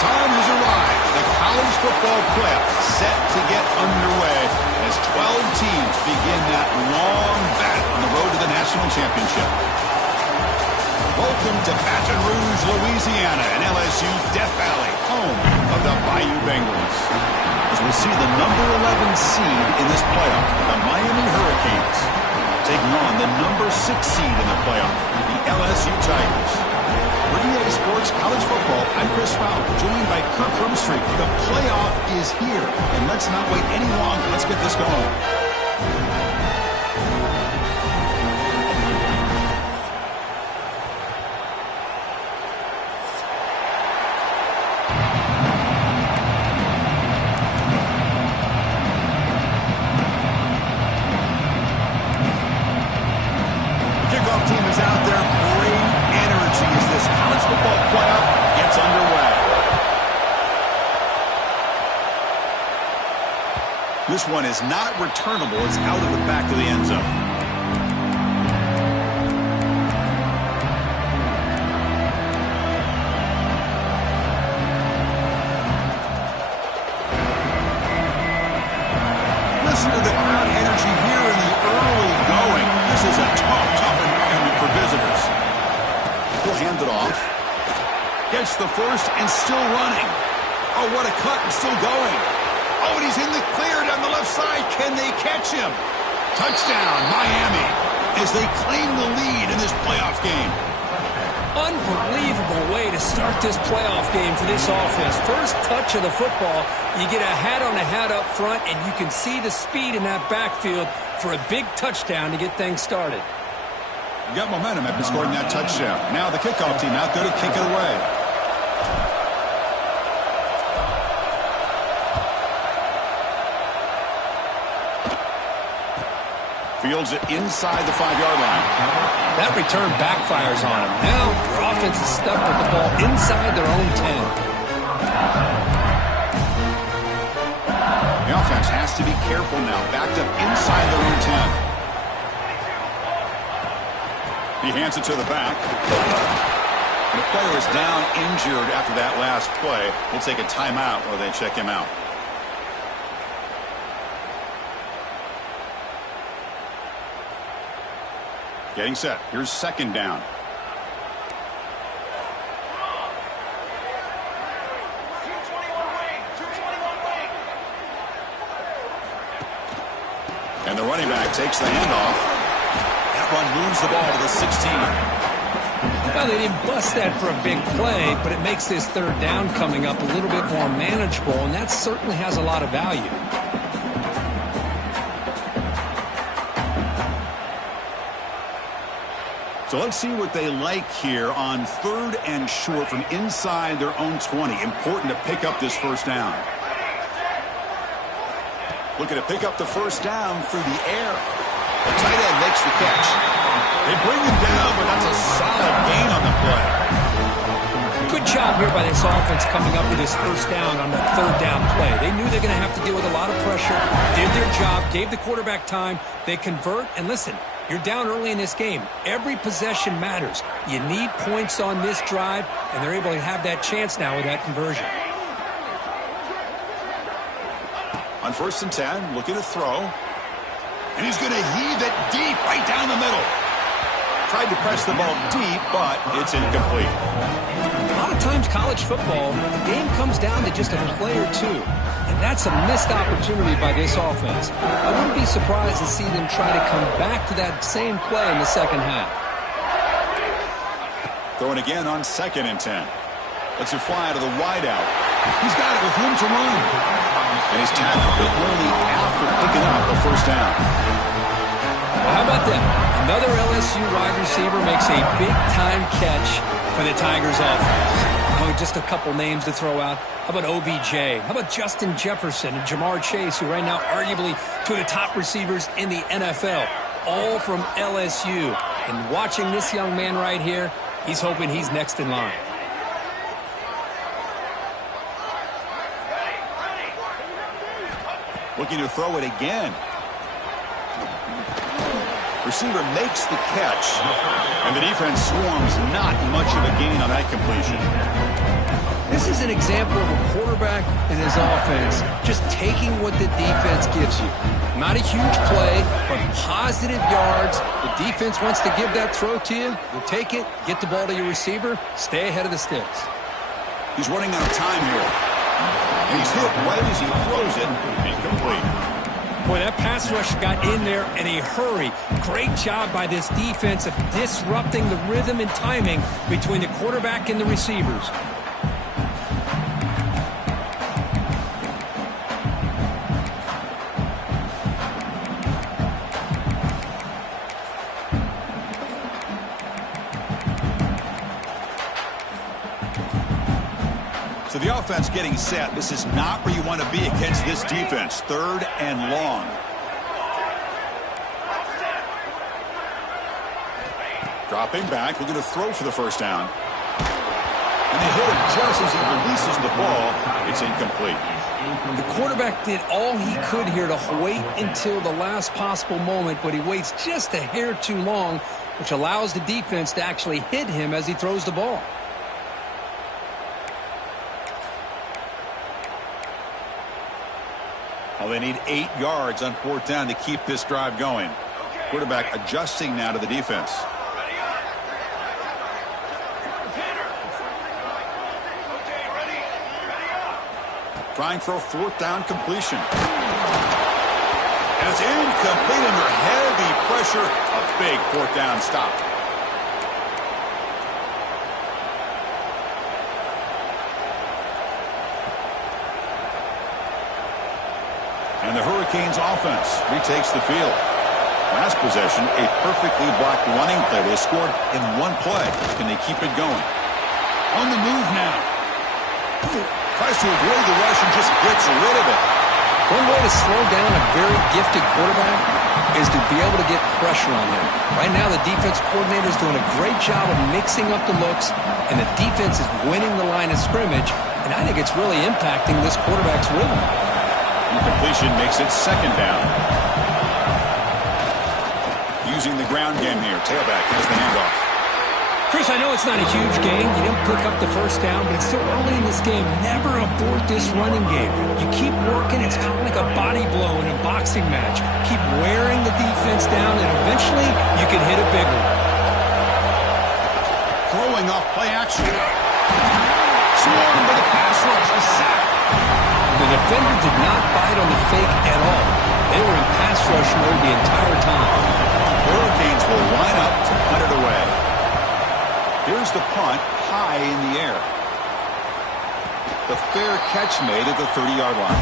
time has arrived. The college football playoffs set to get underway as 12 teams begin that long battle on the road to the national championship. Welcome to Baton Rouge, Louisiana, and LSU's Death Valley, home of the Bayou Bengals. As we see the number 11 seed in this playoff, the Miami Hurricanes, taking on the number 6 seed in the playoff, the LSU Tigers. For EA Sports College Football, I'm Chris Fowler, joined by Kirk Hermstreet. The playoff is here, and let's not wait any longer. Let's get this going. This one is not returnable. It's out of the back of the end zone. Listen to the crowd energy here in the early going. This is a tough environment for visitors. He'll hand it off. Gets the first and still running. Oh, what a cut and still going. Oh, and he's in the clear down the left side. Can they catch him? Touchdown, Miami, as they claim the lead in this playoff game. Unbelievable way to start this playoff game for this offense. First touch of the football, you get a hat-on-a-hat up front, and you can see the speed in that backfield for a big touchdown to get things started. You got momentum after scoring that touchdown. Now the kickoff team out there to kick it away. Fields it inside the 5-yard line. That return backfires on him. Now your offense is stuck with the ball inside their own 10. The offense has to be careful now. Backed up inside their own 10. He hands it to the back. The player is down injured after that last play. We'll take a timeout while they check him out. Getting set. Here's second down. And the running back takes the handoff. That run moves the ball to the 16. Well, they didn't bust that for a big play, but it makes this third down coming up a little bit more manageable, and that certainly has a lot of value. So let's see what they like here on third and short from inside their own 20. Important to pick up this first down. Looking to pick up the first down through the air. The tight end makes the catch. They bring him down, but that's a solid gain on the play. Good job here by this offense coming up with this first down on that third down play. They knew they're going to have to deal with a lot of pressure, did their job, gave the quarterback time. They convert, and listen, you're down early in this game. Every possession matters. You need points on this drive, and they're able to have that chance now with that conversion. On 1st and 10, looking to throw. And he's going to heave it deep right down the middle. Tried to press the ball deep, but it's incomplete. A lot of times college football, the game comes down to just a play or two. And that's a missed opportunity by this offense. I wouldn't be surprised to see them try to come back to that same play in the second half. Throwing again on 2nd and 10. Lets it fly to the wideout. He's got it with room to run. And he's tackled, but only after picking up the first down. Well, how about that? Another LSU wide receiver makes a big-time catch for the Tigers offense. Oh, just a couple names to throw out. How about OBJ? How about Justin Jefferson and Jamar Chase, who right now arguably two of the top receivers in the NFL, all from LSU. And watching this young man right here, he's hoping he's next in line. Looking to throw it again. Receiver makes the catch, and the defense swarms. Not much of a gain on that completion. This is an example of a quarterback and his offense just taking what the defense gives you. Not a huge play, but positive yards. The defense wants to give that throw to you. You take it, get the ball to your receiver, stay ahead of the sticks. He's running out of time here. And he's hit right as he throws it. Incomplete. Boy, that pass rush got in there in a hurry. Great job by this defense of disrupting the rhythm and timing between the quarterback and the receivers. So the offense getting set. This is not where you want to be against this defense. 3rd and long. Dropping back, looking to throw for the first down. And they hit him just as he releases the ball. It's incomplete. The quarterback did all he could here to wait until the last possible moment, but he waits just a hair too long, which allows the defense to actually hit him as he throws the ball. Well, they need 8 yards on 4th down to keep this drive going. Quarterback adjusting now to the defense. Trying for a 4th down completion. And it's incomplete under heavy pressure. A big 4th down stop. And the Hurricanes offense retakes the field. Last possession, a perfectly blocked running play. They scored in one play. Can they keep it going? On the move now. Tries to avoid the rush and just gets rid of it. One way to slow down a very gifted quarterback is to be able to get pressure on him. Right now, the defense coordinator is doing a great job of mixing up the looks, and the defense is winning the line of scrimmage, and I think it's really impacting this quarterback's rhythm. Completion makes it 2nd down. Using the ground game here. Tailback has the handoff. Chris, I know it's not a huge game. You didn't pick up the first down, but it's still early in this game. Never abort this running game. You keep working. It's kind of like a body blow in a boxing match. Keep wearing the defense down, and eventually you can hit a big one. Throwing off play action. Swarmed by the pass rush. A sack. The defender did not bite on the fake at all. They were in pass rush mode the entire time. Hurricanes will line up to punt it away. Here's the punt high in the air. The fair catch made at the 30-yard line.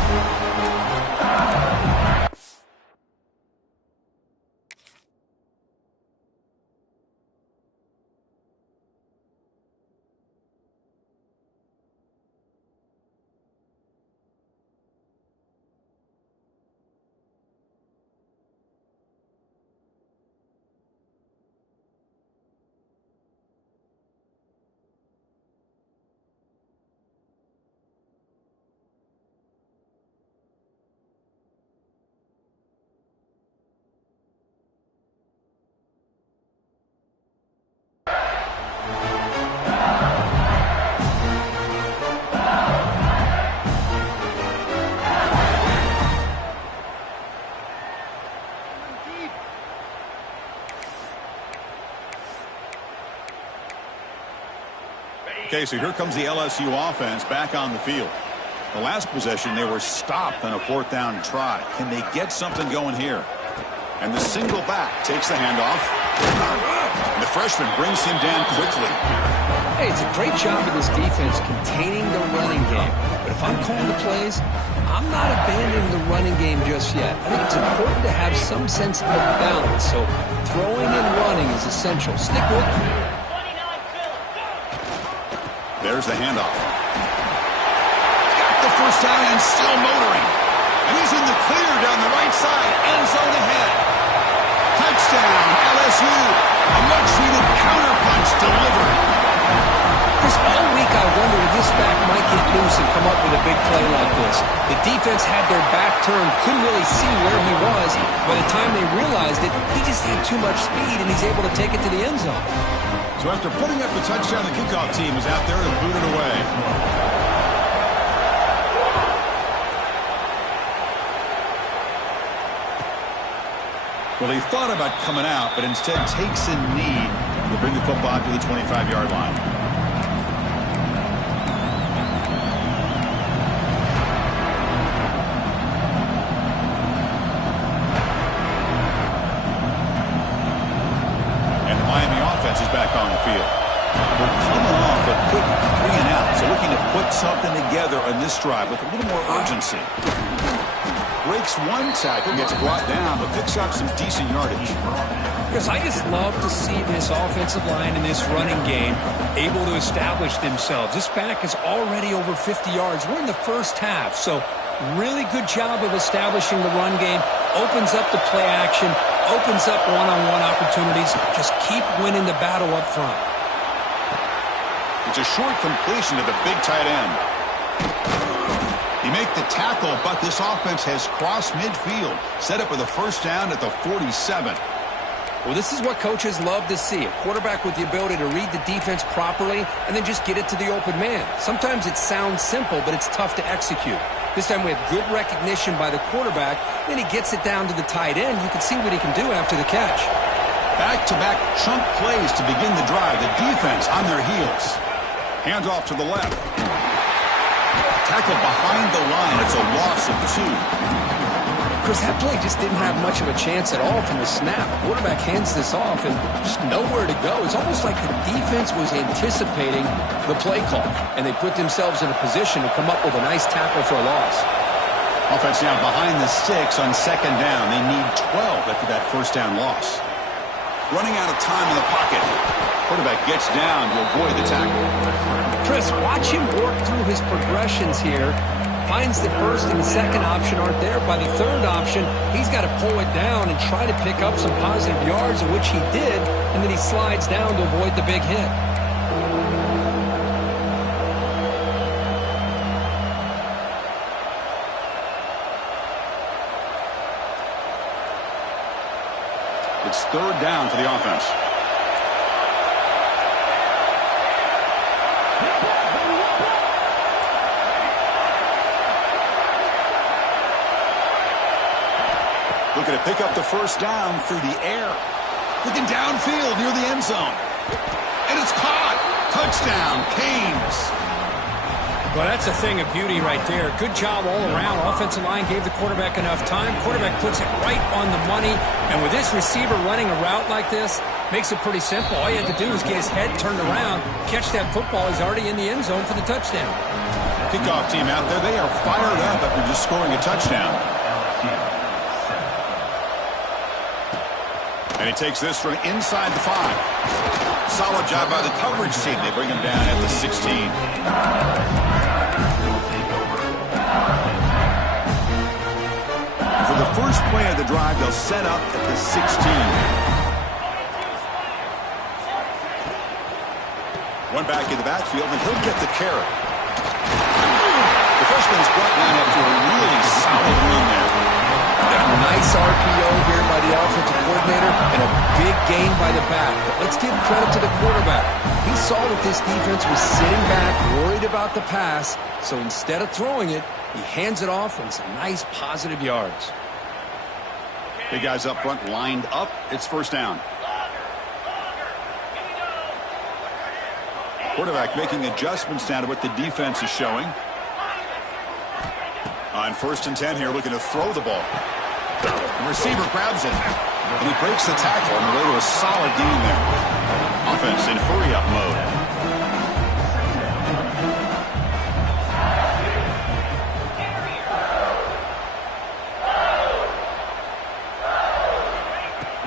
Okay, so here comes the LSU offense back on the field. The last possession, they were stopped on a 4th down try. Can they get something going here? And the single back takes the handoff. And the freshman brings him down quickly. Hey, it's a great job of this defense containing the running game. But if I'm calling the plays, I'm not abandoning the running game just yet. I think it's important to have some sense of balance. So throwing and running is essential. Stick with it. There's the handoff. Got the first down and still motoring. And he's in the clear down the right side. End zone ahead. Touchdown, LSU. A much-needed counterpunch delivered. This all week I wonder if this back might get loose and come up with a big play like this. The defense had their back turned, couldn't really see where he was. By the time they realized it, he just had too much speed, and he's able to take it to the end zone. So after putting up the touchdown, the kickoff team is out there to boot it away. Well, he thought about coming out, but instead takes a knee to bring the football to the 25-yard line. And the Miami offense is back on the field. We're coming off a quick 3-and-out, so looking to put something together on this drive with a little more urgency. Breaks one tackle, gets brought down, but picks up some decent yardage. Because I just love to see this offensive line in this running game able to establish themselves. This back is already over 50 yards. We're in the first half, so really good job of establishing the run game. Opens up the play action, opens up one-on-one opportunities. Just keep winning the battle up front. It's a short completion to the big tight end. He made the tackle, but this offense has crossed midfield. Set up with a first down at the 47. Well, this is what coaches love to see. A quarterback with the ability to read the defense properly and then just get it to the open man. Sometimes it sounds simple, but it's tough to execute. This time we have good recognition by the quarterback. Then he gets it down to the tight end. You can see what he can do after the catch. Back-to-back chunk plays to begin the drive. The defense on their heels. Hands off to the left. Tackle behind the line. It's a loss of 2. Because that play just didn't have much of a chance at all from the snap. Quarterback hands this off and just nowhere to go. It's almost like the defense was anticipating the play call, and they put themselves in a position to come up with a nice tackle for a loss. Offense now behind the 6 on second down. They need 12 after that first down loss. Running out of time in the pocket. Quarterback gets down to avoid the tackle. Chris, watch him work through his progressions here. Finds the first and the second option aren't there. By the third option, he's got to pull it down and try to pick up some positive yards, of which he did, and then he slides down to avoid the big hit. It's third down for the offense. Looking to pick up the first down through the air. Looking downfield near the end zone. And it's caught. Touchdown, Canes. Well, that's a thing of beauty right there. Good job all around. Offensive line gave the quarterback enough time. Quarterback puts it right on the money. And with this receiver running a route like this, makes it pretty simple. All you have to do is get his head turned around, catch that football. He's already in the end zone for the touchdown. Kickoff team out there. They are fired up after just scoring a touchdown. And he takes this from inside the 5. Solid job by the coverage team. They bring him down at the 16. For the first play of the drive, they'll set up at the 16. One back in the backfield, and he'll get the carry. The freshman is brought down after a really solid run there. Nice RPO here by the offensive coordinator and a big gain by the back. But let's give credit to the quarterback. He saw that this defense was sitting back, worried about the pass. So instead of throwing it, he hands it off and some nice positive yards. Big guys up front lined up. It's first down. Quarterback making adjustments down to what the defense is showing. On 1st and 10 here, looking to throw the ball. The receiver grabs it, and he breaks the tackle on the way to a solid gain there. Offense in hurry-up mode.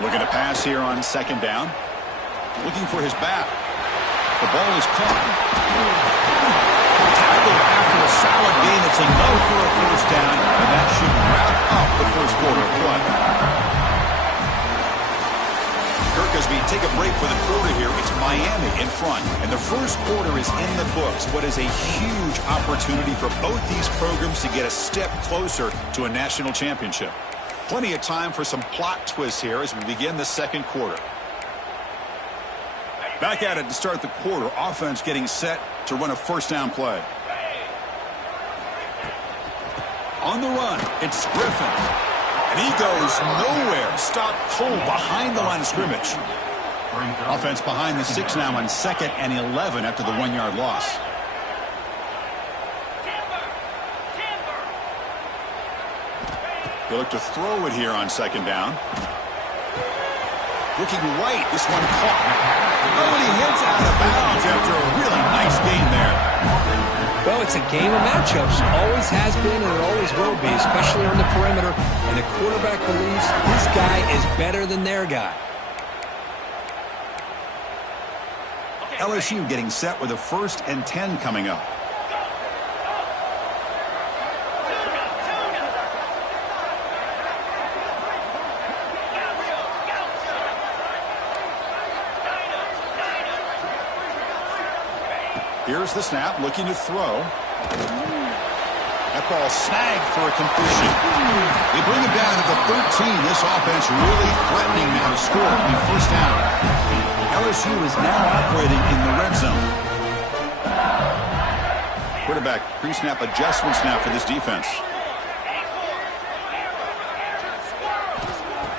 Looking to pass here on second down. Looking for his back. The ball is caught. Tackle after a solid gain. It's enough for a first down, and that should wrap up the first quarter of play. Kirk has we take a break for the quarter here, it's Miami in front. And the first quarter is in the books. What is a huge opportunity for both these programs to get a step closer to a national championship. Plenty of time for some plot twists here as we begin the second quarter. Back at it to start the quarter. Offense getting set to run a first down play. On the run, it's Griffin. And he goes nowhere. Stop cold behind the line of scrimmage. Offense behind the 6 now on 2nd and 11 after the 1-yard loss. They look to throw it here on 2nd down. Looking right, this one caught. Oh, and he hits out of bounds after a really nice gain there. Well, it's a game of matchups. Always has been and it always will be, especially on the perimeter. And the quarterback believes his guy is better than their guy. LSU getting set with a 1st and 10 coming up. Here's the snap, looking to throw. That ball snagged for a completion. They bring it down to the 13. This offense really threatening now to score on 1st down. LSU is now operating in the red zone. Quarterback pre-snap adjustments now for this defense.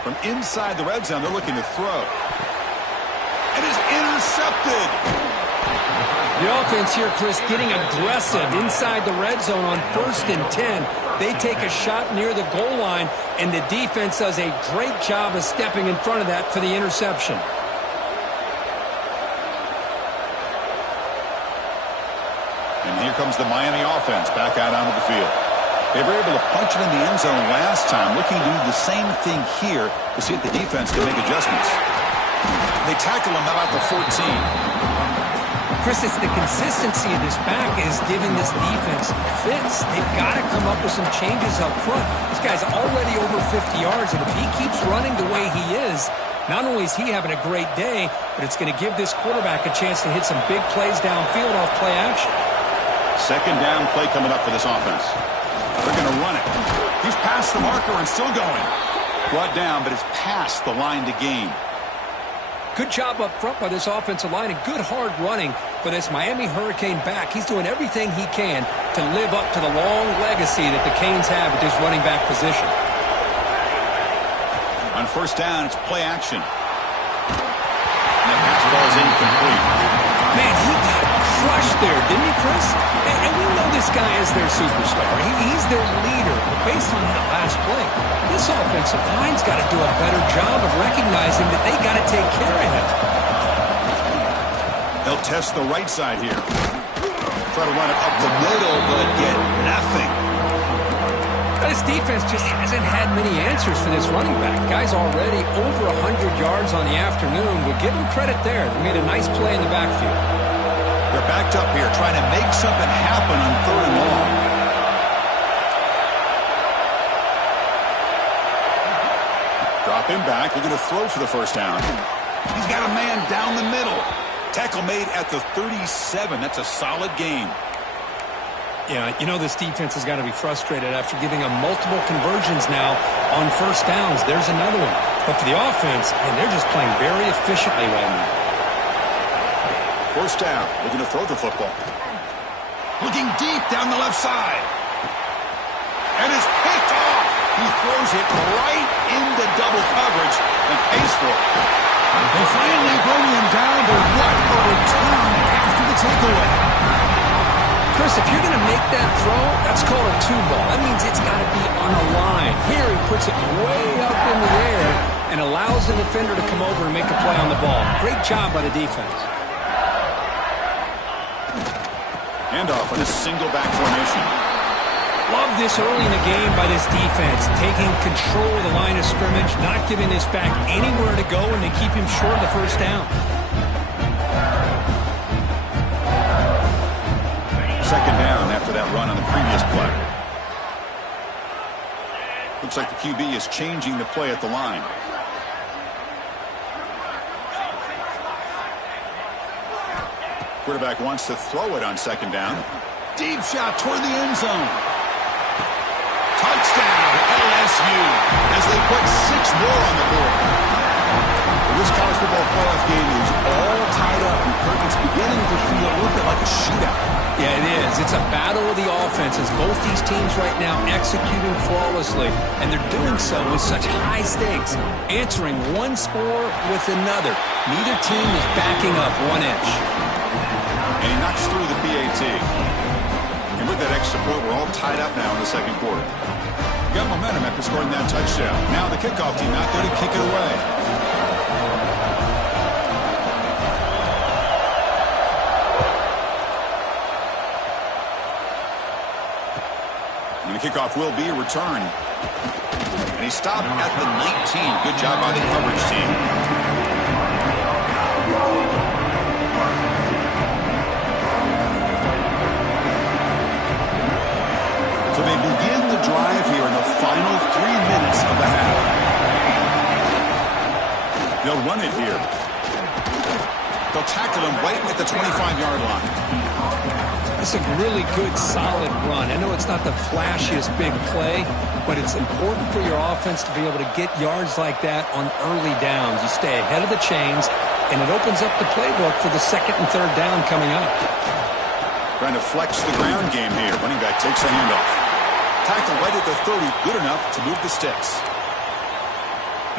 From inside the red zone, they're looking to throw. It is intercepted. The offense here, Chris, getting aggressive inside the red zone on 1st and 10. They take a shot near the goal line, and the defense does a great job of stepping in front of that for the interception. And here comes the Miami offense back out onto the field. They were able to punch it in the end zone last time, looking to do the same thing here to see if the defense can make adjustments. They tackle him about the 14. Chris, it's the consistency of this back is giving this defense fits. They've got to come up with some changes up front. This guy's already over 50 yards, and if he keeps running the way he is, not only is he having a great day, but it's going to give this quarterback a chance to hit some big plays downfield off play action. 2nd down play coming up for this offense. They're going to run it. He's past the marker and still going. Brought down, but it's past the line to gain. Good job up front by this offensive line and good hard running for this Miami Hurricane back. He's doing everything he can to live up to the long legacy that the Canes have at this running back position. On 1st down, it's play action. And the pass ball is incomplete. Man, he got crushed there, didn't he, Chris? And we know this guy is their superstar. He's their leader. But based on that last play, this offensive line's got to do a better job of recognizing that they got to take care of him. They'll test the right side here. Try to run it up the middle, but get nothing. This defense just hasn't had many answers for this running back. Guy's already over 100 yards on the afternoon. We'll give him credit there. They made a nice play in the backfield. They're backed up here trying to make something happen on 3rd and long. Drop him back. They're going to throw for the 1st down. He's got a man down the middle. Tackle made at the 37. That's a solid gain. Yeah, you know this defense has got to be frustrated after giving them multiple conversions now on 1st downs. There's another one. But for the offense, and they're just playing very efficiently right now. 1st down. Looking to throw the football. Looking deep down the left side. And it's picked off. He throws it right into double coverage and pays for it. They finally bring him down, but what a return after the takeaway. Chris, if you're going to make that throw, that's called a 2-ball. That means it's got to be on a line. Here he puts it way up in the air and allows the defender to come over and make a play on the ball. Great job by the defense. Handoff on a single back formation. Love this early in the game by this defense, taking control of the line of scrimmage, not giving this back anywhere to go, and they keep him short of the 1st down. 2nd down after that run on the previous play. Looks like the QB is changing the play at the line. Quarterback wants to throw it on second down. Deep shot toward the end zone. Touchdown, LSU, as they put 6 more on the board. This college football playoff game is all tied up, and Kirk, it's beginning to feel a little bit like a shootout. Yeah, it is. It's a battle of the offenses. Both these teams right now executing flawlessly, and they're doing so with such high stakes, answering one score with another. Neither team is backing up 1 inch. And he knocks through the PAT. And with that extra point, we're all tied up now in the second quarter. Got momentum after scoring that touchdown. Now the kickoff team out there to kick it away. And the kickoff will be a return. And he stopped at the 19. Good job by the coverage team. So they begin the drive here in the final 3 minutes of the half. They'll run it here. They'll tackle him right at the 25-yard line. That's a really good, solid run. I know it's not the flashiest big play, but it's important for your offense to be able to get yards like that on early downs. You stay ahead of the chains, and it opens up the playbook for the second and third down coming up. Trying to flex the ground game here. Running back takes a handoff. Tackle right at the 30, good enough to move the sticks.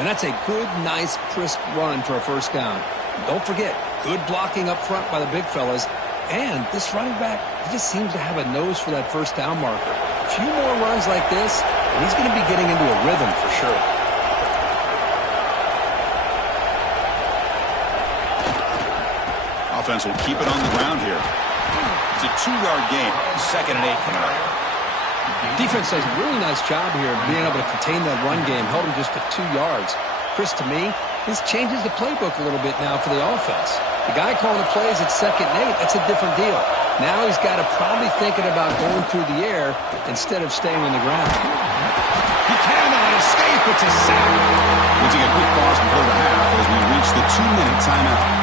And that's a good, nice, crisp run for a first down. Don't forget, good blocking up front by the big fellas. And this running back, he just seems to have a nose for that first down marker. A few more runs like this, and he's going to be getting into a rhythm for sure. Offense will keep it on the ground here. It's a 2-yard gain. 2nd and 8 coming up. Defense does a really nice job here of being able to contain that run game, held him just to 2 yards. Chris, to me, this changes the playbook a little bit now for the offense. The guy calling the plays at 2nd and 8, that's a different deal. Now he's got to probably thinking about going through the air instead of staying on the ground. He cannot escape. It's a sack. We'll take a quick pause before the half as we reach the 2-minute timeout.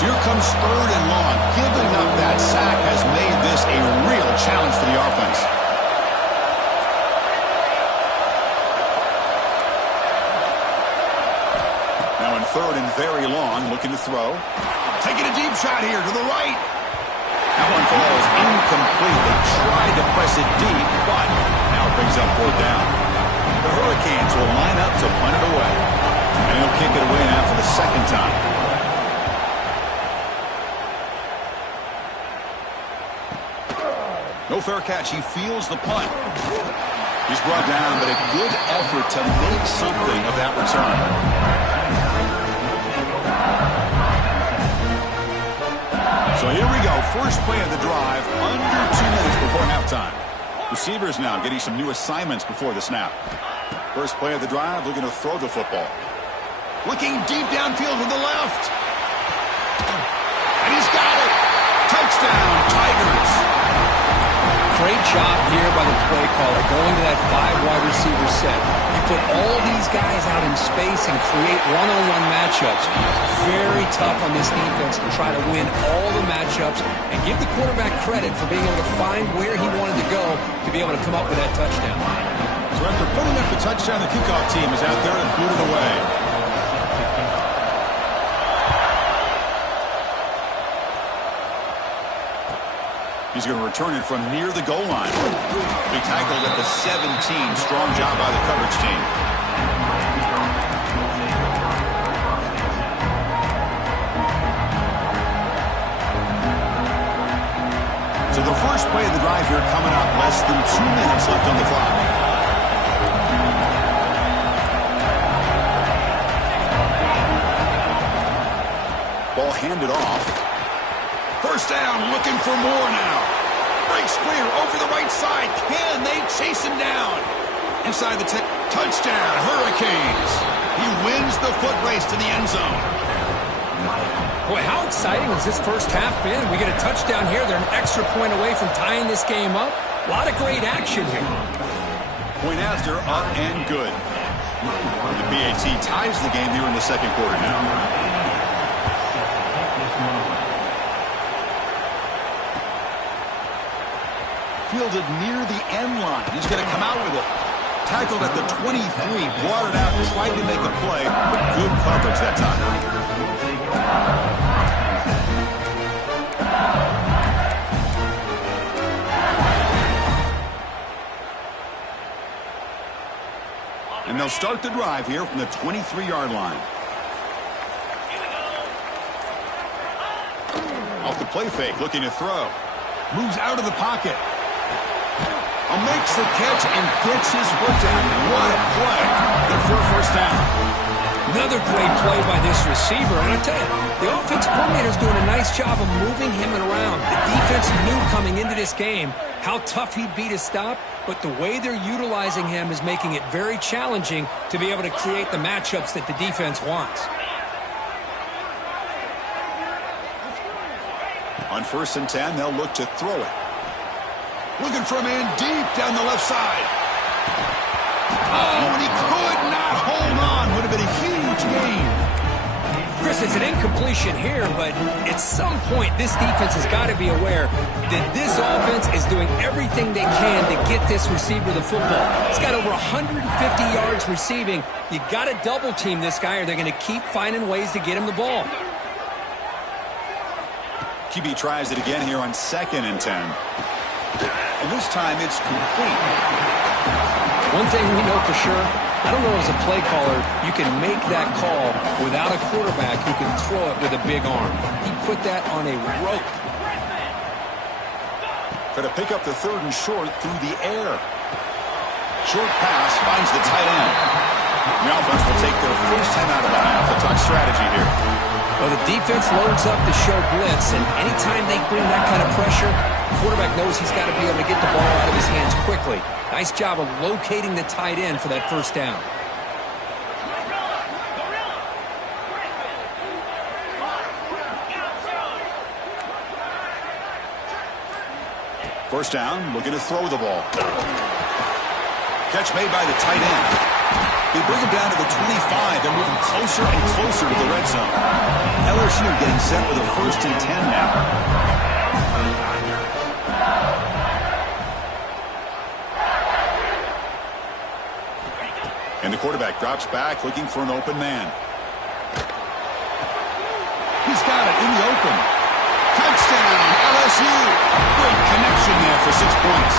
Here comes 3rd and long. Giving up that sack has made this a real challenge for the offense. Now in 3rd and very long, looking to throw. Taking a deep shot here to the right. That one falls incomplete. They tried to press it deep, but now it brings up 4th down. The Hurricanes will line up to punt it away. And he'll kick it away now for the 2nd time. No fair catch. He feels the punt. He's brought down, but a good effort to make something of that return. So here we go. First play of the drive, under 2 minutes before halftime. Receivers now getting some new assignments before the snap. First play of the drive, looking to throw the football. Looking deep downfield to the left. And he's got it. Touchdown, Tigers. Great job here by the play caller, going to that 5-wide receiver set. You put all these guys out in space and create one-on-one matchups. Very tough on this defense to try to win all the matchups and give the quarterback credit for being able to find where he wanted to go to be able to come up with that touchdown. So after putting up the touchdown, the kickoff team is out there to boot it away. He's going to return it from near the goal line. He tackled at the 17. Strong job by the coverage team. So the first play of the drive here coming up. Less than 2 minutes left on the clock. Ball handed off. First down, looking for more now. Breaks clear over the right side. Can they chase him down? Inside the touchdown, Hurricanes. He wins the foot race to the end zone. Boy, how exciting has this first half been? We get a touchdown here. They're an extra point away from tying this game up. A lot of great action here. Point after, up and good. The PAT ties the game here in the second quarter now. Fielded near the end line. He's going to come out with it. Tackled at the 23, brought it out, tried to make a play. Good coverage that time. And they'll start the drive here from the 23-yard line. Off the play fake, looking to throw. Moves out of the pocket. Makes the catch and gets his foot down. What a play. Good for a first down. Another great play by this receiver. And I tell you, the offensive coordinator is doing a nice job of moving him around. The defense knew coming into this game how tough he'd be to stop, but the way they're utilizing him is making it very challenging to be able to create the matchups that the defense wants. On 1st and 10, they'll look to throw it. Looking for a man deep down the left side. Oh, and he could not hold on. Would have been a huge gain. Chris, it's an incompletion here, but at some point, this defense has got to be aware that this offense is doing everything they can to get this receiver the football. He's got over 150 yards receiving. You got to double team this guy, or they're going to keep finding ways to get him the ball. QB tries it again here on 2nd and 10. And this time it's complete. One thing we know for sure, I don't know as a play caller, you can make that call without a quarterback who can throw it with a big arm. He put that on a rope. Try to pick up the 3rd and short through the air. Short pass finds the tight end. The offense will take their first time out of the half. They'll talk strategy here. Well, the defense loads up to show blitz, and anytime they bring that kind of pressure, the quarterback knows he's got to be able to get the ball out of his hands quickly. Nice job of locating the tight end for that first down. First down, looking to throw the ball. Catch made by the tight end. They bring him down to the 25. They're moving closer and closer to the red zone. LSU getting set with a 1st and 10 now. And the quarterback drops back, looking for an open man. He's got it in the open. Touchdown, LSU. Great connection there for 6 points.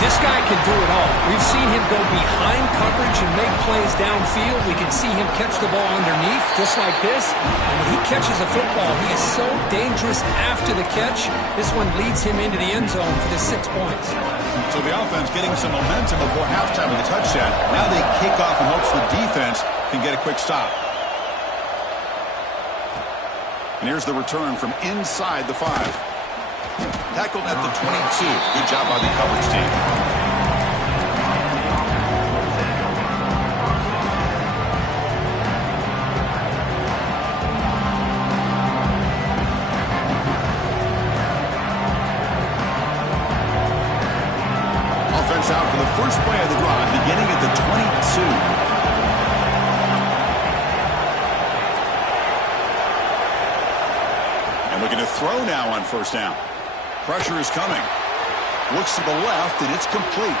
This guy can do it all. We've seen him go behind coverage and make plays downfield. We can see him catch the ball underneath, just like this. And when he catches a football, he is so dangerous after the catch. This one leads him into the end zone for the 6 points. So the offense getting some momentum before halftime with a touchdown. Now they kick off in hopes the defense can get a quick stop. And here's the return from inside the 5. Tackled at the 22. Good job by the coverage team. Offense out for the first play of the drive, beginning at the 22. And looking to throw now on 1st down. Pressure is coming. Looks to the left, and it's complete.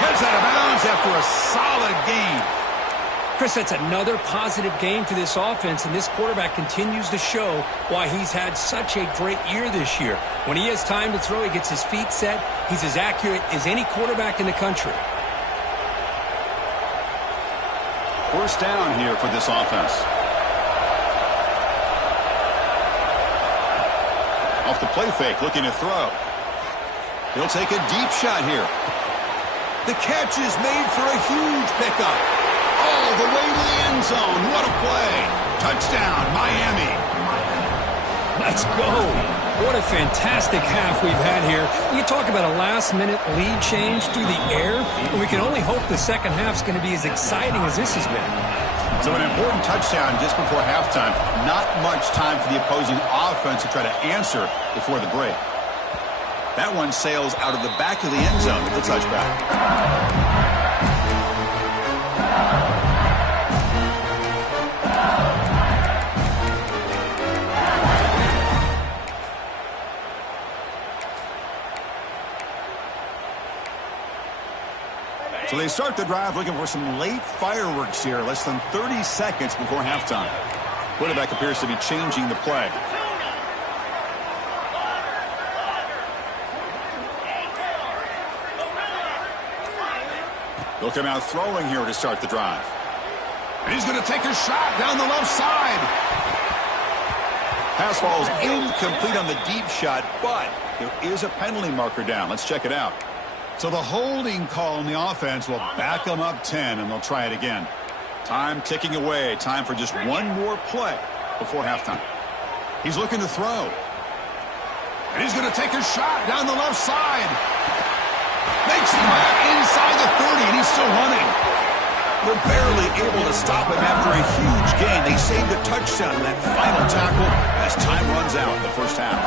Heads out of bounds after a solid game. Chris, that's another positive game for this offense, and this quarterback continues to show why he's had such a great year this year. When he has time to throw, he gets his feet set. He's as accurate as any quarterback in the country. First down here for this offense. Off the play fake, looking to throw. He'll take a deep shot here. The catch is made for a huge pickup. All the way to the end zone. What a play. Touchdown, Miami. Let's go. What a fantastic half we've had here. We talk about a last-minute lead change through the air, and we can only hope the second half's going to be as exciting as this has been. So an important touchdown just before halftime. Not much time for the opposing offense to try to answer before the break. That one sails out of the back of the end zone with the touchback. So they start the drive looking for some late fireworks here, less than 30 seconds before halftime. Quarterback appears to be changing the play. They'll come out throwing here to start the drive. And he's going to take a shot down the left side. Pass falls incomplete on the deep shot, but there is a penalty marker down. Let's check it out. So the holding call on the offense will back them up 10, and they'll try it again. Time ticking away. Time for just one more play before halftime. He's looking to throw. And he's going to take a shot down the left side. Makes the grab inside the 30, and he's still running. They're barely able to stop him after a huge gain. They saved a touchdown in that final tackle as time runs out in the first half.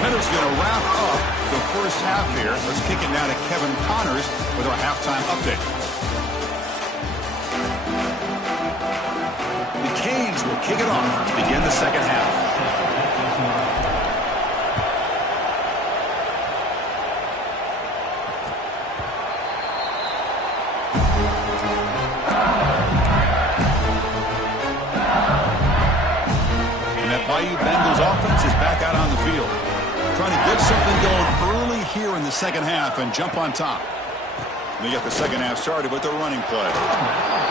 Meadows going to wrap up the first half here. Let's kick it now to Kevin Connors with our halftime update. The Canes will kick it off to begin the second half. And that Bayou Bengals offense is back out on the field, trying to get something going early here in the second half and jump on top. They get the second half started with the running play.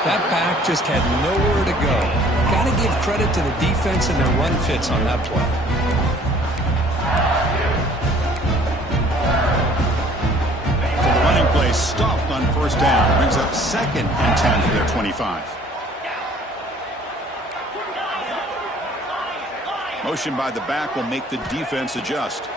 That back just had nowhere to go. Got to give credit to the defense and their run fits on that play. So the running play stopped on first down. Brings up 2nd and 10 for their 25. Motion by the back will make the defense adjust.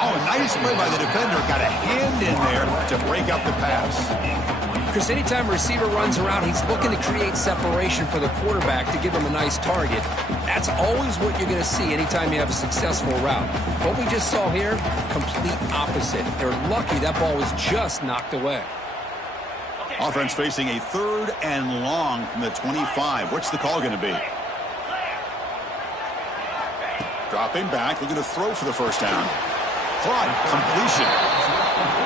Oh, nice play by the defender. Got a hand in there to break up the pass. Chris, anytime a receiver runs around, he's looking to create separation for the quarterback to give him a nice target. That's always what you're going to see anytime you have a successful route. What we just saw here, complete opposite. They're lucky that ball was just knocked away. Offense facing a 3rd and long from the 25. What's the call going to be? Dropping back, looking to throw for the first down. Caught, completion.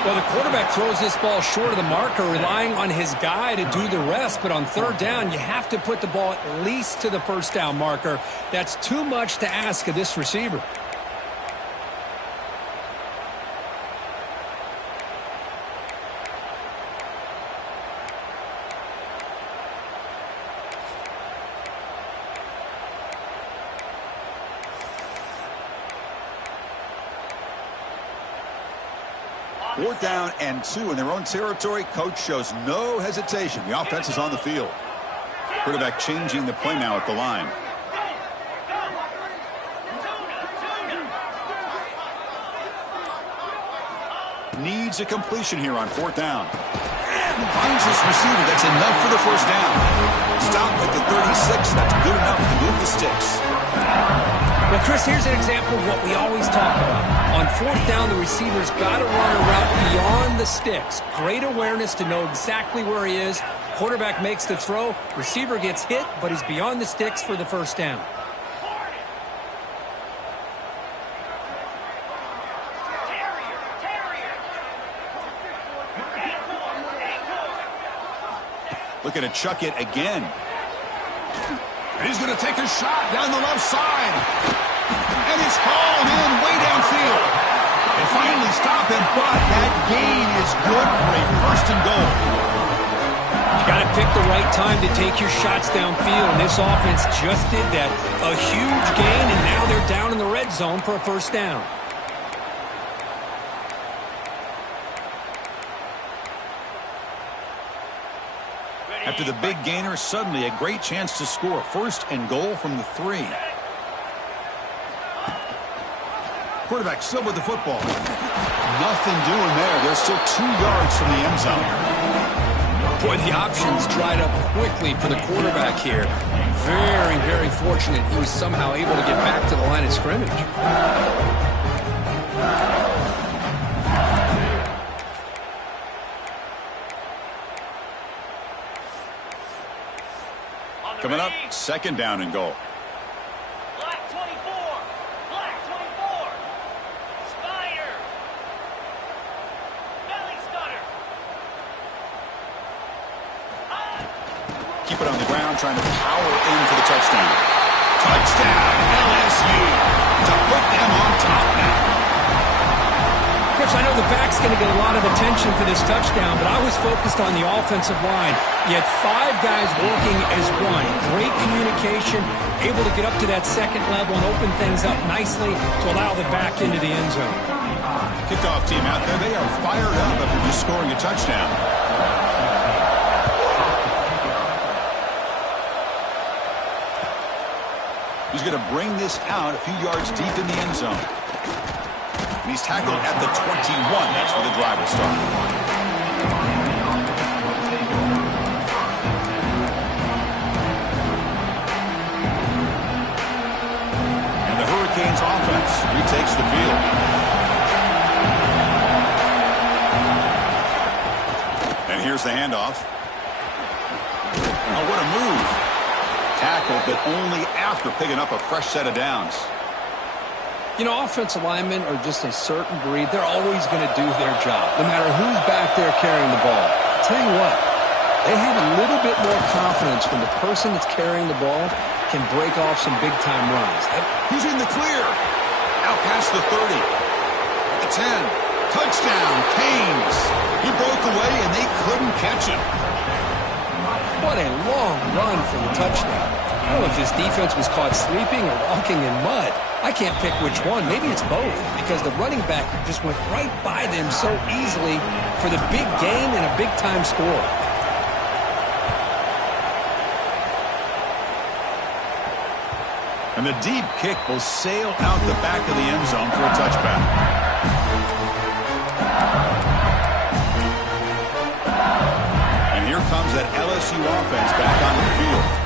Well, the quarterback throws this ball short of the marker, relying on his guy to do the rest. But on 3rd down, you have to put the ball at least to the first down marker. That's too much to ask of this receiver. Fourth down and 2 in their own territory. Coach shows no hesitation. The offense is on the field. Quarterback changing the play now at the line. Needs a completion here on 4th down. And finds this receiver. That's enough for the first down. Stop at the 36. That's good enough to move the sticks. Well, Chris, here's an example of what we always talk about. On 4th down, the receiver's got to run a route beyond the sticks. Great awareness to know exactly where he is. Quarterback makes the throw. Receiver gets hit, but he's beyond the sticks for the first down. Looking to chuck it again. And he's going to take a shot down the left side. And it's hauled in way downfield. They finally stop him, but that gain is good for a 1st and goal. You got to pick the right time to take your shots downfield, and this offense just did that. A huge gain, and now they're down in the red zone for a first down. After the big gainer, suddenly a great chance to score. 1st and goal from the 3. Quarterback still with the football. Nothing doing there. They're still 2 yards from the end zone. Boy, the options dried up quickly for the quarterback here. Very, very fortunate he was somehow able to get back to the line of scrimmage. Coming up, second down and goal. Black 24. Black 24. Spider. Belly stutter. Keep it on the ground, trying to power in for the touchdown. Touchdown, LSU, to put them on top now. Chris, I know the back's going to get a lot of attention for this touchdown, but I was focused on the offensive line. You had 5 guys working as one. Great communication, able to get up to that second level and open things up nicely to allow the back into the end zone. Kickoff team out there, they are fired up after just scoring a touchdown. He's going to bring this out a few yards deep in the end zone. And he's tackled at the 21. That's where the drive will start. And the Hurricanes offense retakes the field. And here's the handoff. Oh, what a move. Tackled, but only after picking up a fresh set of downs. You know, offensive linemen are just a certain breed. They're always going to do their job, no matter who's back there carrying the ball. I'll tell you what, they have a little bit more confidence when the person that's carrying the ball can break off some big-time runs. He's in the clear. Out past the 30. At the 10. Touchdown, Canes. He broke away, and they couldn't catch him. What a long run for the touchdown. I don't know if his defense was caught sleeping or walking in mud. I can't pick which one. Maybe it's both, because the running back just went right by them so easily for the big gain and a big-time score. And the deep kick will sail out the back of the end zone for a touchback. And here comes that LSU offense back onto the field.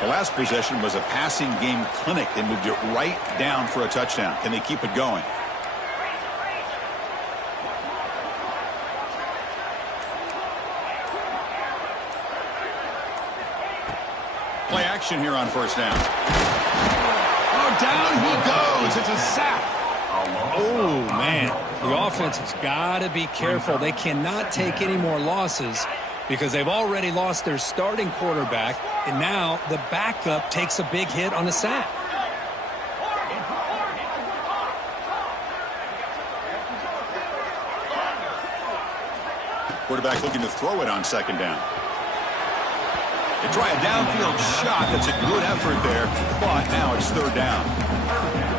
The last possession was a passing game clinic. They moved it right down for a touchdown. Can they keep it going? Play action here on first down. Oh, down he goes. It's a sack. Oh, man. The offense has got to be careful. They cannot take any more losses because they've already lost their starting quarterback, and now the backup takes a big hit on a sack. Quarterback looking to throw it on second down. They try a downfield shot. That's a good effort there, but now it's third down.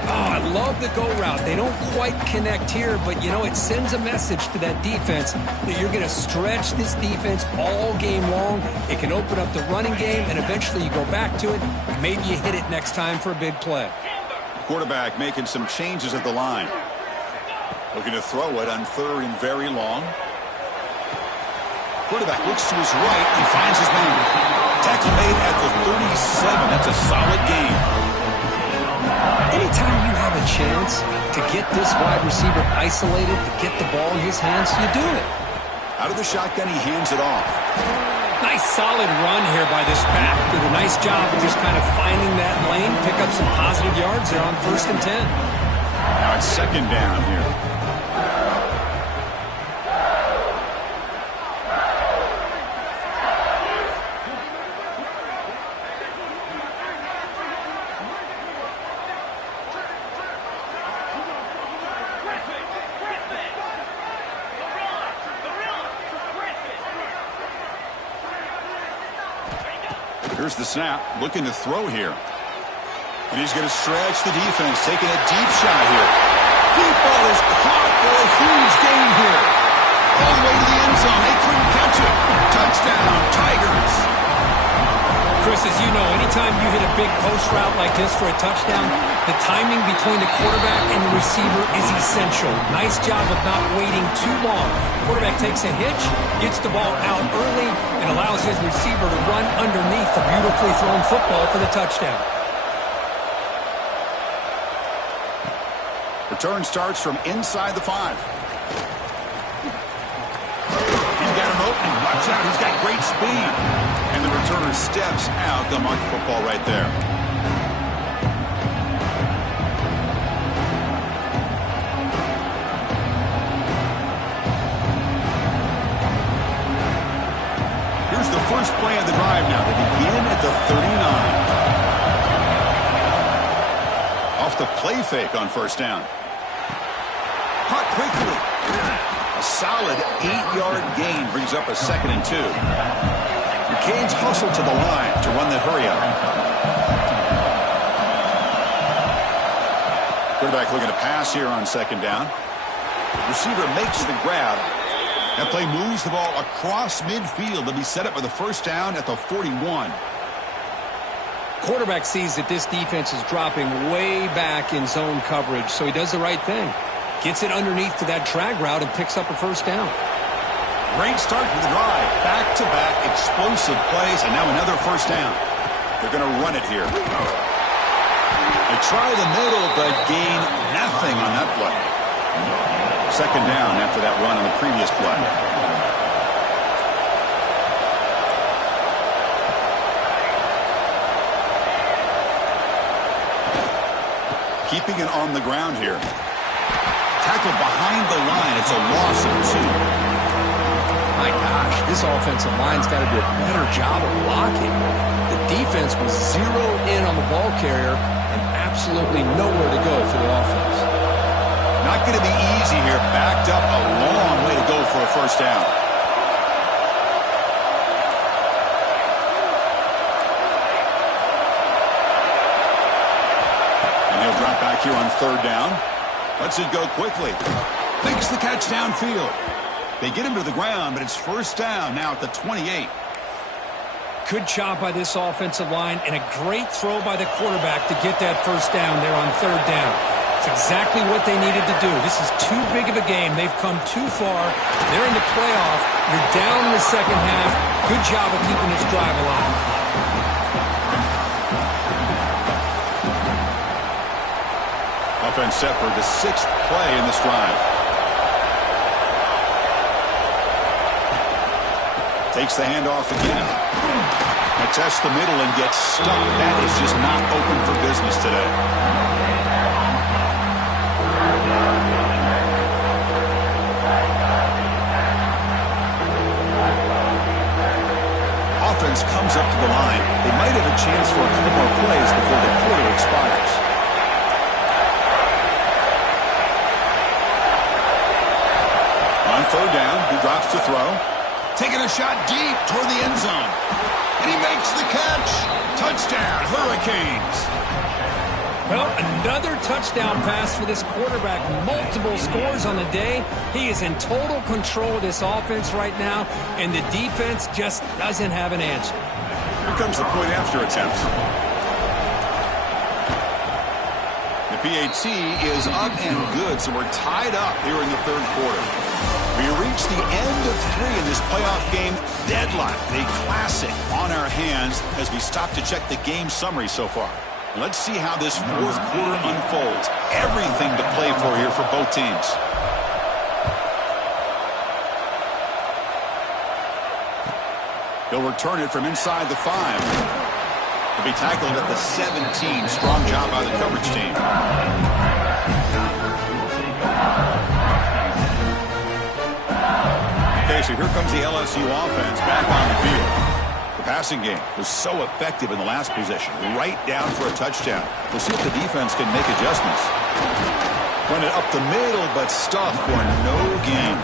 Oh, I love the go route. They don't quite connect here, but, you know, it sends a message to that defense that you're going to stretch this defense all game long. It can open up the running game, and eventually you go back to it. Maybe you hit it next time for a big play. Quarterback making some changes at the line. Looking to throw it on third and very long. Quarterback looks to his right and finds his man. Tackle made at the 37. That's a solid gain. Anytime you have a chance to get this wide receiver isolated, to get the ball in his hands, you do it. Out of the shotgun, he hands it off. Nice solid run here by this pack. Did a nice job of just kind of finding that lane, pick up some positive yards there on 1st and 10. Now it's second down here. Here's the snap, looking to throw here. And he's going to stretch the defense, taking a deep shot here. Deep ball is caught for a huge gain here. All the way to the end zone. They couldn't catch it. Touchdown, Tigers. Chris, Chris, as you know, anytime you hit a big post route like this for a touchdown, the timing between the quarterback and the receiver is essential. Nice job of not waiting too long. Quarterback takes a hitch, gets the ball out early, and allows his receiver to run underneath the beautifully thrown football for the touchdown. Return starts from inside the 5. He's got an opening. Watch out. He's got great speed. And the returner steps out. They'll mark the football right there. Here's the first play of the drive now. They begin at the 39. Off the play fake on first down. Caught quickly. A solid 8-yard gain brings up a 2nd and 2. The Canes hustle to the line to run the hurry up. Quarterback looking to pass here on 2nd down. Receiver makes the grab. That play moves the ball across midfield to be set up with a first down at the 41. Quarterback sees that this defense is dropping way back in zone coverage, so he does the right thing. Gets it underneath to that drag route and picks up a first down. Great start to the drive. Back-to-back explosive plays, and now another first down. They're going to run it here. They try the middle, but gain nothing on that play. 2nd down after that run on the previous play. Keeping it on the ground here. Tackled behind the line. It's a loss of 2. My gosh, this offensive line's got to do a better job of blocking. The defense was zeroed in on the ball carrier and absolutely nowhere to go for the offense. Not going to be easy here. Backed up a long way to go for a first down. And he'll drop back here on 3rd down. Lets it go quickly. Makes the catch downfield. They get him to the ground, but it's first down now at the 28. Good job by this offensive line and a great throw by the quarterback to get that first down there on 3rd down. It's exactly what they needed to do. This is too big of a game. They've come too far. They're in the playoff. You're down in the second half. Good job of keeping this drive alive. Offense set for the 6th play in this drive. Takes the handoff again. Attests the middle and gets stuck. That is just not open for business today. Offense comes up to the line. They might have a chance for a couple more plays before the quarter expires. On 3rd down, he drops to throw. Taking a shot deep toward the end zone. And he makes the catch. Touchdown, Hurricanes. Well, another touchdown pass for this quarterback. Multiple scores on the day. He is in total control of this offense right now, and the defense just doesn't have an answer. Here comes the point after attempt. The PAT is up and good, so we're tied up here in the 3rd quarter. We reach the end of 3 in this playoff game. Deadlock, a classic on our hands as we stop to check the game summary so far. Let's see how this 4th quarter unfolds. Everything to play for here for both teams. He'll return it from inside the 5. He'll be tackled at the 17. Strong job by the coverage team. Okay, so here comes the LSU offense back on the field. The passing game was so effective in the last possession, right down for a touchdown. We'll see if the defense can make adjustments. Run it up the middle, but stuffed for no gain.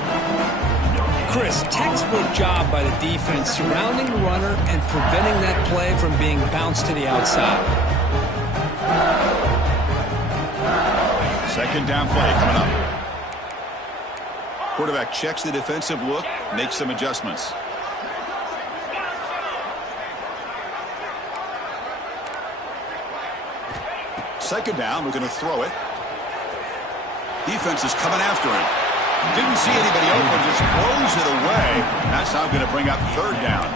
Chris, textbook job by the defense surrounding the runner and preventing that play from being bounced to the outside. 2nd down play coming up. Quarterback checks the defensive look, makes some adjustments. Second down, we're going to throw it. Defense is coming after him. Didn't see anybody open, just throws it away. That's now going to bring up third down.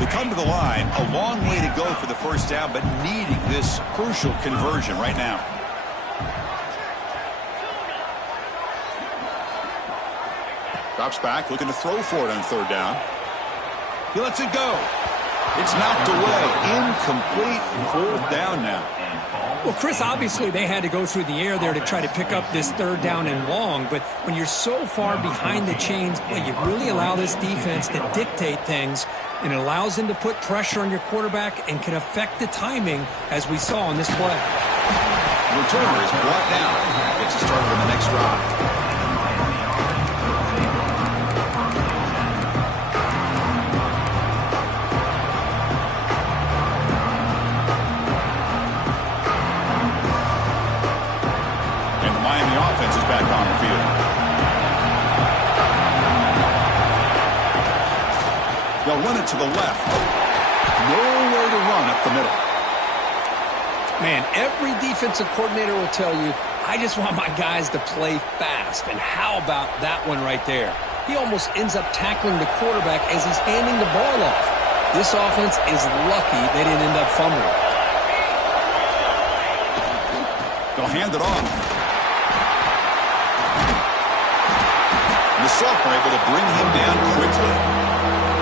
They come to the line, a long way to go for the first down, but needing this crucial conversion right now. Drops back, looking to throw for it on third down. He lets it go. It's knocked away. Incomplete. Fourth down now. Well, Chris, obviously they had to go through the air there to try to pick up this third down and long, but when you're so far behind the chains, boy, you really allow this defense to dictate things, and it allows them to put pressure on your quarterback and can affect the timing, as we saw on this play. The returner is brought down. Gets it started on the next drive. Offense is back on the field. They'll run it to the left. Nowhere to run up the middle. Man, every defensive coordinator will tell you, I just want my guys to play fast. And how about that one right there? He almost ends up tackling the quarterback as he's handing the ball off. This offense is lucky they didn't end up fumbling. They'll hand it off. The Soft are able to bring him down quickly.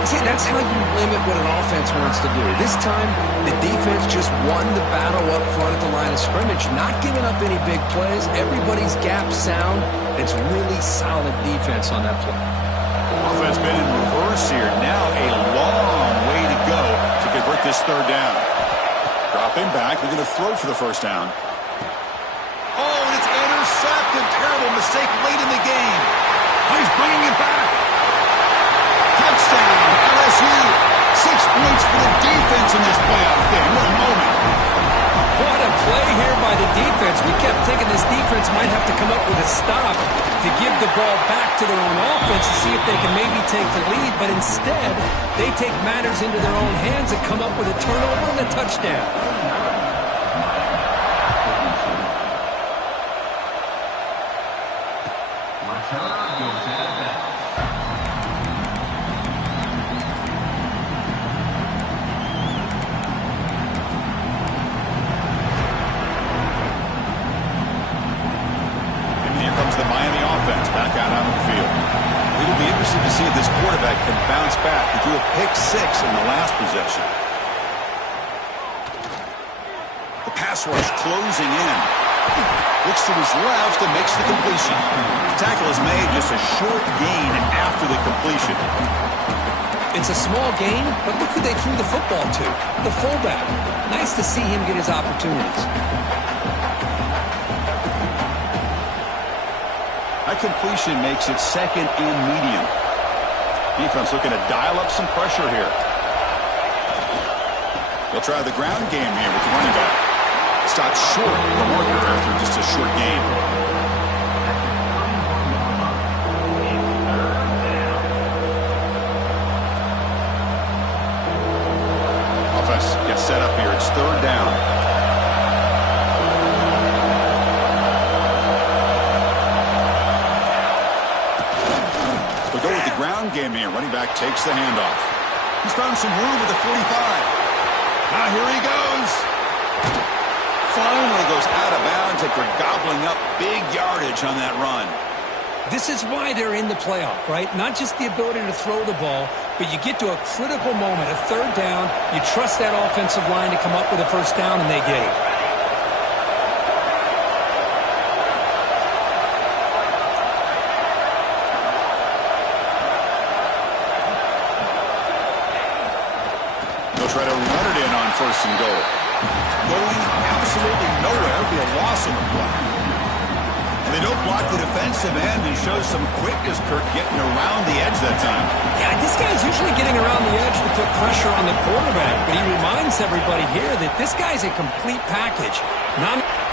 See, that's how you limit what an offense wants to do. This time, the defense just won the battle up front at the line of scrimmage, not giving up any big plays. Everybody's gap sound. It's really solid defense on that play. Offense been in reverse here. Now a long way to go to convert this third down. Dropping back. They're going to throw for the first down. Oh, and it's intercepted. Terrible mistake late in the game. Oh, he's bringing it back. Touchdown, LSU. 6 points for the defense in this playoff game. What a moment. What a play here by the defense. We kept thinking this defense might have to come up with a stop to give the ball back to their own offense to see if they can maybe take the lead. But instead, they take matters into their own hands and come up with a turnover and a touchdown. See if this quarterback can bounce back. He threw a pick 6 in the last possession. The pass rush closing in. Looks to his left and makes the completion. The tackle is made, just a short gain after the completion. It's a small gain, but look who they threw the football to. The fullback. Nice to see him get his opportunities. That completion makes it second and medium. Defense looking to dial up some pressure here. They'll try the ground game here with the running back. Stopped short of the marker after just a short gain. Offense gets set up here. It's third down. Game here. Running back takes the handoff. He's found some room at the 45. Now here he goes. Finally goes out of bounds after gobbling up big yardage on that run. This is why they're in the playoff, right? Not just the ability to throw the ball, but you get to a critical moment, a third down, you trust that offensive line to come up with a first down, and they get it. Try to run it in on first and goal. Going absolutely nowhere. Be a loss of the play. And they don't block the defensive end and show some quickness, Kirk, getting around the edge that time. Yeah, this guy's usually getting around the edge to put pressure on the quarterback, but he reminds everybody here that this guy's a complete package.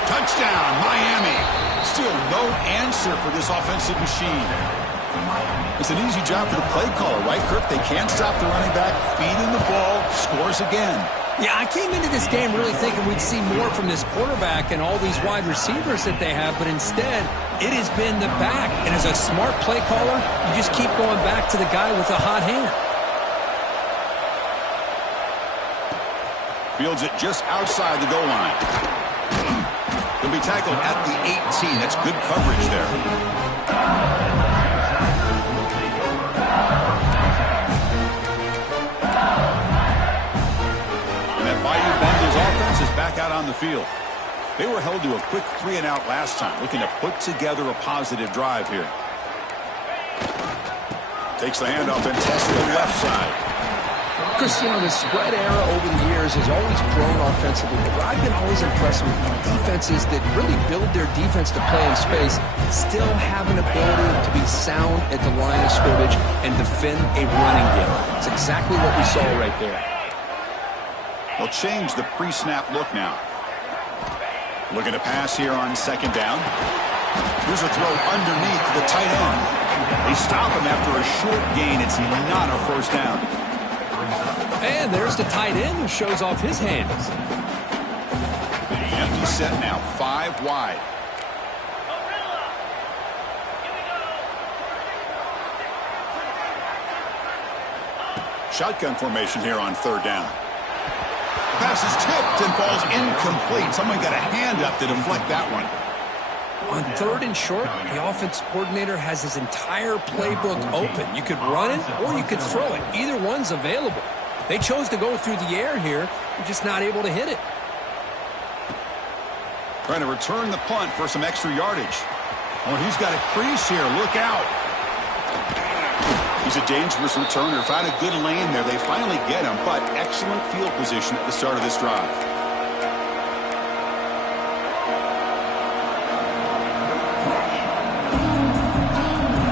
Touchdown, Miami. Still no answer for this offensive machine. It's an easy job for the play caller, right, Kirk? They can't stop the running back, feed him the ball, scores again. Yeah, I came into this game really thinking we'd see more from this quarterback and all these wide receivers that they have, but instead, it has been the back. And as a smart play caller, you just keep going back to the guy with the hot hand. Fields it just outside the goal line. He'll be tackled at the 18. That's good coverage there. Bayou Bengals offense is back out on the field. They were held to a quick 3-and-out last time, looking to put together a positive drive here. Takes the handoff and tests the left side. Chris, you know, the spread era over the years has always grown offensively, but I've been always impressed with defenses that really build their defense to play in space, still have an ability to be sound at the line of scrimmage and defend a running game. It's exactly what we saw right there. They'll change the pre-snap look now. Looking to pass here on second down. Here's a throw underneath the tight end. They stop him after a short gain. It's not a first down. And there's the tight end who shows off his hands. Empty set now, 5 wide. Shotgun formation here on third down. Pass is tipped and falls incomplete. Someone got a hand up to deflect that one. On third and short, the offense coordinator has his entire playbook open. You could run it or you could throw it. Either one's available. They chose to go through the air here. They're just not able to hit it. Trying to return the punt for some extra yardage. Oh, he's got a crease here. Look out. He's a dangerous returner. Found a good lane there. They finally get him, but excellent field position at the start of this drive.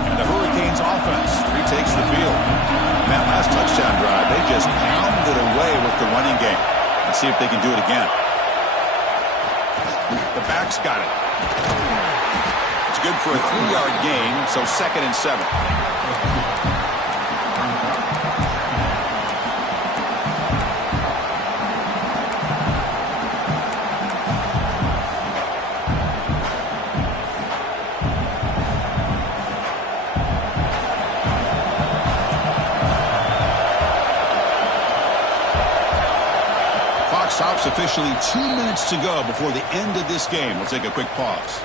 And the Hurricanes offense retakes the field. And that last touchdown drive, they just pounded away with the running game. Let's see if they can do it again. The back's got it. It's good for a 3-yard gain, so 2nd and 7. Stops officially 2 minutes to go before the end of this game. We'll take a quick pause.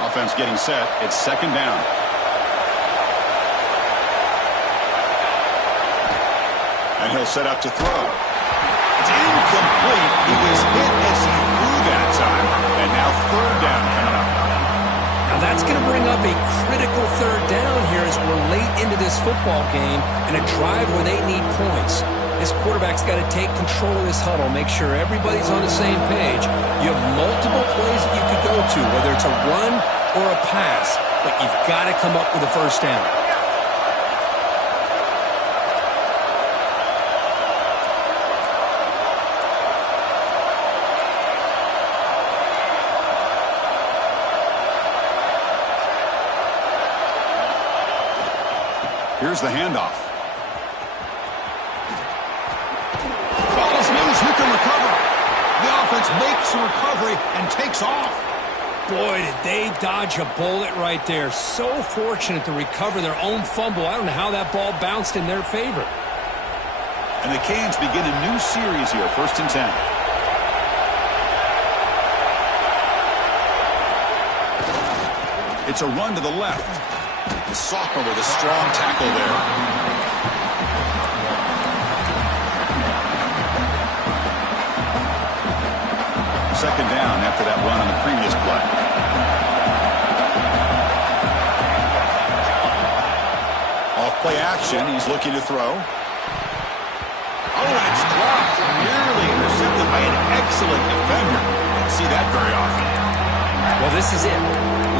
Offense getting set. It's second down. And he'll set up to throw. It's incomplete. He was hit as he threw that time. And now third down coming up. Now that's going to bring up a critical third down here as we're late into this football game and a drive where they need points. This quarterback's got to take control of this huddle, make sure everybody's on the same page. You have multiple plays that you could go to, whether it's a run or a pass, but you've got to come up with a first down. Here's the handoff. Ball's loose. Who can recover? The offense makes the recovery and takes off. Boy, did they dodge a bullet right there. So fortunate to recover their own fumble. I don't know how that ball bounced in their favor. And the Canes begin a new series here. 1st and 10. It's a run to the left. The sophomore with a strong tackle there. Second down after that run on the previous play. Off play action. He's looking to throw. Oh, and it's dropped. Nearly intercepted by an excellent defender. Don't see that very often. Well, this is it.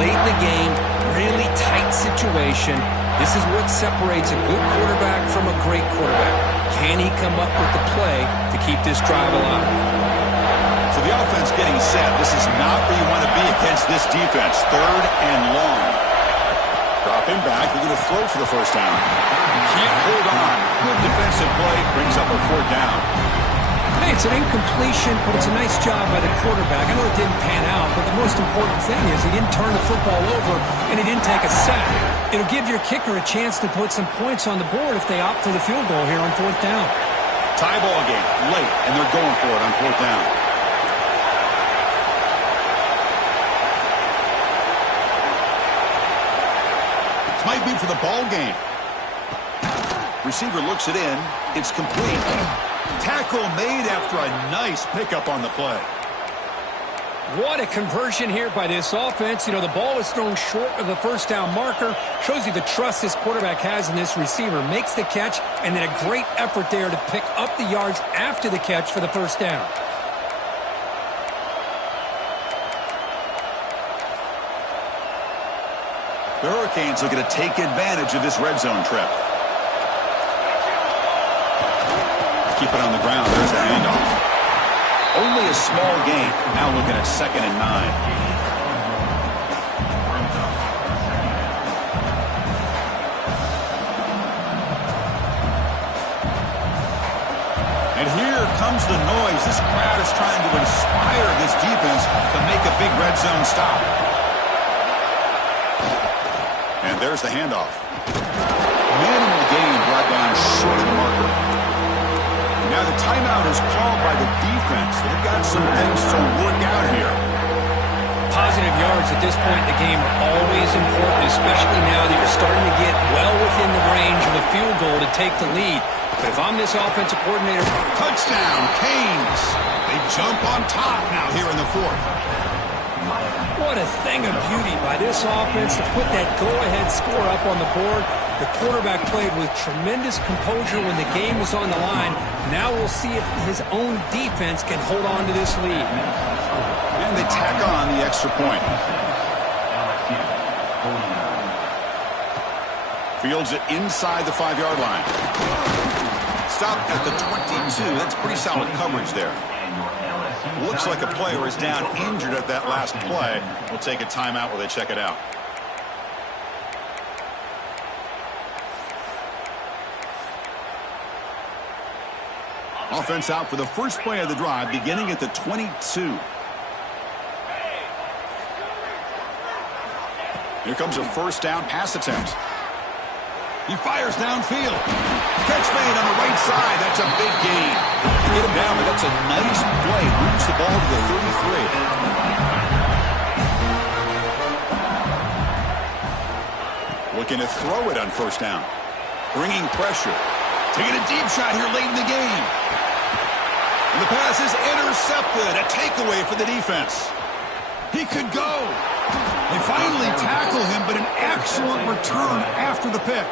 Late in the game, really tight situation. This is what separates a good quarterback from a great quarterback. Can he come up with the play to keep this drive alive? So The offense getting set. This is not where you want to be against this defense. 3rd and long. Dropping back. They're going to throw for the first down. Can't hold on. Good defensive play. Brings up a 4th down. Hey, it's an incompletion, but it's a nice job by the quarterback. I know it didn't pan out, but the most important thing is he didn't turn the football over and he didn't take a sack. It'll give your kicker a chance to put some points on the board if they opt for the field goal here on 4th down. Tie ball game late, and they're going for it on 4th down. This might be for the ball game. Receiver looks it in. It's complete. Tackle made after a nice pickup on the play. What a conversion here by this offense. You know, the ball is thrown short of the first down marker. Shows you the trust this quarterback has in this receiver. Makes the catch, and then a great effort there to pick up the yards after the catch for the first down. The Hurricanes looking to take advantage of this red zone trip. Keep it on the ground. There's the handoff. Only a small gain. Now looking at 2nd and 9. And here comes the noise. This crowd is trying to inspire this defense to make a big red zone stop. And there's the handoff. Minimal gain brought down short of the marker. Now the timeout is called by the defense. They've got some things to work out here. Positive yards at this point in the game are always important, especially now that you're starting to get well within the range of a field goal to take the lead. But if I'm this offensive coordinator... Touchdown, Canes. They jump on top now here in the 4th. What a thing of beauty by this offense to put that go-ahead score up on the board. The quarterback played with tremendous composure when the game was on the line. Now we'll see if his own defense can hold on to this lead. And they tack on the extra point. Fields it inside the 5-yard line. Stop at the 22. That's pretty solid coverage there. Looks like a player is down injured at that last play. We'll take a timeout while they check it out. Offense out for the first play of the drive, beginning at the 22. Here comes a first down pass attempt. He fires downfield. Catch made on the right side. That's a big gain. Get him down, but that's a nice play. Moves the ball to the 33. Looking to throw it on first down. Bringing pressure. Taking a deep shot here late in the game. And the pass is intercepted. A takeaway for the defense. He could go. They finally tackle him, but an excellent return after the pick.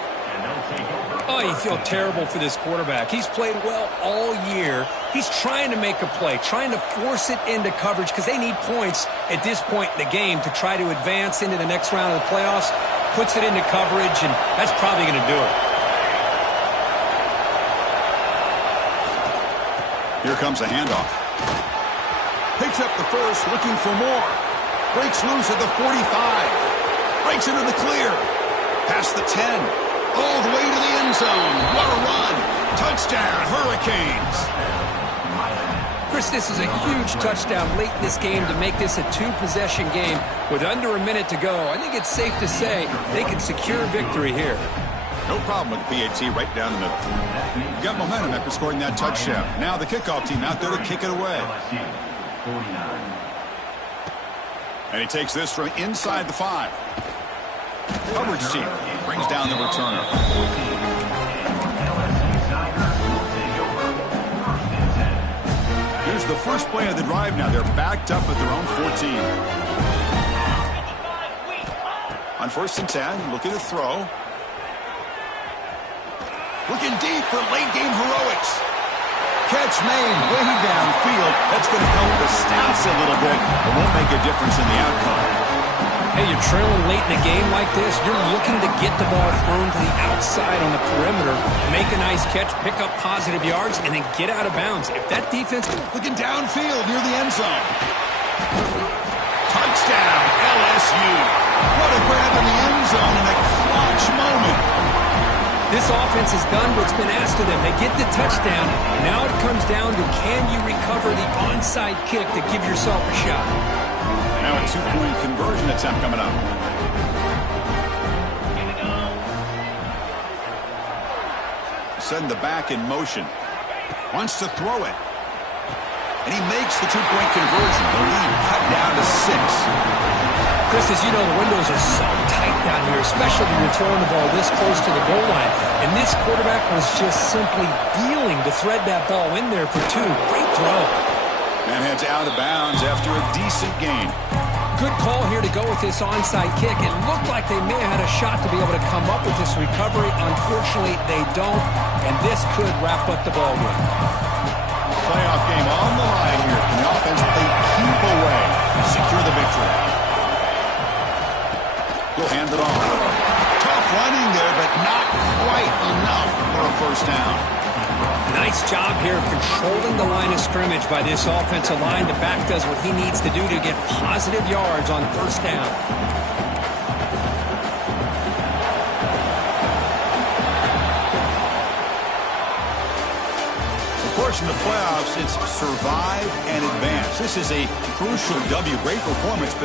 Oh, you feel terrible for this quarterback. He's played well all year. He's trying to make a play, trying to force it into coverage because they need points at this point in the game to try to advance into the next round of the playoffs. Puts it into coverage, and that's probably going to do it. Here comes a handoff. Picks up the first, looking for more. Breaks loose at the 45. Breaks into the clear. Past the 10. All the way to the end zone. What a run. Touchdown, Hurricanes. Chris, this is a huge touchdown late in this game to make this a 2-possession game with under a minute to go. I think it's safe to say they can secure victory here. No problem with the PAT right down the middle. Got momentum after scoring that touchdown. Now the kickoff team out there to kick it away. And he takes this from inside the 5. Coverage team brings down the returner. Here's the first play of the drive now. They're backed up at their own 14. On 1st and 10, looking to throw. Looking deep for late-game heroics. Catch made way downfield. That's going to help the stats a little bit, but won't make a difference in the outcome. Hey, you're trailing late in a game like this, you're looking to get the ball thrown to the outside on the perimeter, make a nice catch, pick up positive yards, and then get out of bounds. If that defense... Looking downfield near the end zone. Touchdown, LSU. What a grab in the end zone in a clutch moment. This offense has done what's been asked of them. They get the touchdown. Now it comes down to, can you recover the onside kick to give yourself a shot? Now a two-point conversion attempt coming up. Send the back in motion. Wants to throw it. And he makes the two-point conversion. The lead cut down to 6. Chris, as you know, the windows are so tight down here, especially when you're throwing the ball this close to the goal line. And this quarterback was just simply dealing to thread that ball in there for 2. Great throw. And heads out of bounds after a decent gain. Good call here to go with this onside kick. It looked like they may have had a shot to be able to come up with this recovery. Unfortunately, they don't, and this could wrap up the ball game. Playoff game on the line here. Can the offense keep away and secure the victory? He'll hand it off. Tough running there, but not quite enough for a first down. Nice job here of controlling the line of scrimmage by this offensive line. The back does what he needs to do to get positive yards on first down. Of course, in the playoffs, it's survive and advance. This is a crucial W. Great performance, but